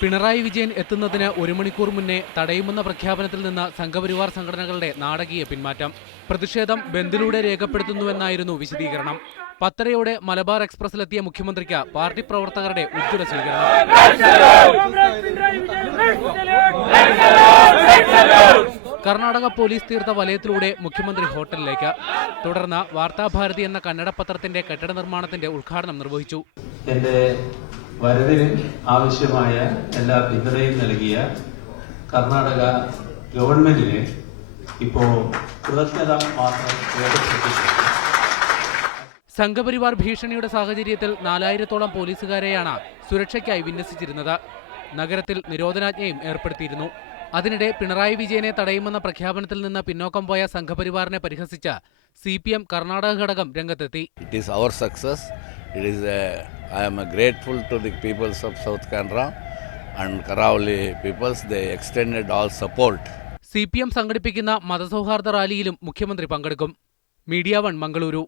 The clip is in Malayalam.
പിണറായി വിജയൻ എത്തുന്നതിന് 1 മണിക്കൂർ മുന്നേ തടയുമെന്ന പ്രഖ്യാപനത്തിൽ നിന്ന് സംഘപരിവാർ സംഘടനകളുടെ നാടകീയ പിന്മാറ്റം. പ്രതിഷേധം ബന്ദിലൂടെ രേഖപ്പെടുത്തുന്നുവെന്നായിരുന്നു വിശദീകരണം. 10:30 മലബാർ എക്സ്പ്രസിലെത്തിയ മുഖ്യമന്ത്രിക്ക് പാർട്ടി പ്രവർത്തകരുടെ ഉജ്ജ്വല സ്വീകരണം. കർണാടക പോലീസ് തീർത്ത വലയത്തിലൂടെ മുഖ്യമന്ത്രി ഹോട്ടലിലേക്ക്. തുടർന്ന് വാർത്താഭാരതി എന്ന കന്നഡ പത്രത്തിന്റെ കെട്ടിട നിർമ്മാണത്തിന്റെ ഉദ്ഘാടനം നിർവഹിച്ചു. വരവിന് ആവശ്യമായ എല്ലാ പിന്തുണയും നൽകിയ കർണാടക ഗവൺമെന്റിന് ഇപ്പോൾ കൃതജ്ഞത മാത്രം രേഖപ്പെടുത്തിയിട്ടുണ്ട്. സംഘപരിവാർ ഭീഷണിയുടെ സാഹചര്യത്തിൽ 4000-ഓളം പോലീസുകാരെയാണ് സുരക്ഷയ്ക്കായി വിന്യസിച്ചിരുന്നത്. നഗരത്തിൽ നിരോധനാജ്ഞയും ഏർപ്പെടുത്തിയിരുന്നു. അതിനിടെ പിണറായി വിജയനെ തടയുമെന്ന പ്രഖ്യാപനത്തിൽ നിന്ന് പിന്നോക്കം പോയ സംഘപരിവാറിനെ പരിഹസിച്ച് CPM കർണാടക ഘടകം രംഗത്തെത്തി. I am grateful to the peoples of South Kannada and Karavalli peoples. They extended all support. CPM സംഘടിപ്പിക്കുന്ന മതസൗഹാർദ്ദ റാലിയിലും മുഖ്യമന്ത്രി പങ്കെടുക്കും. മീഡിയ 1 മംഗളൂരു.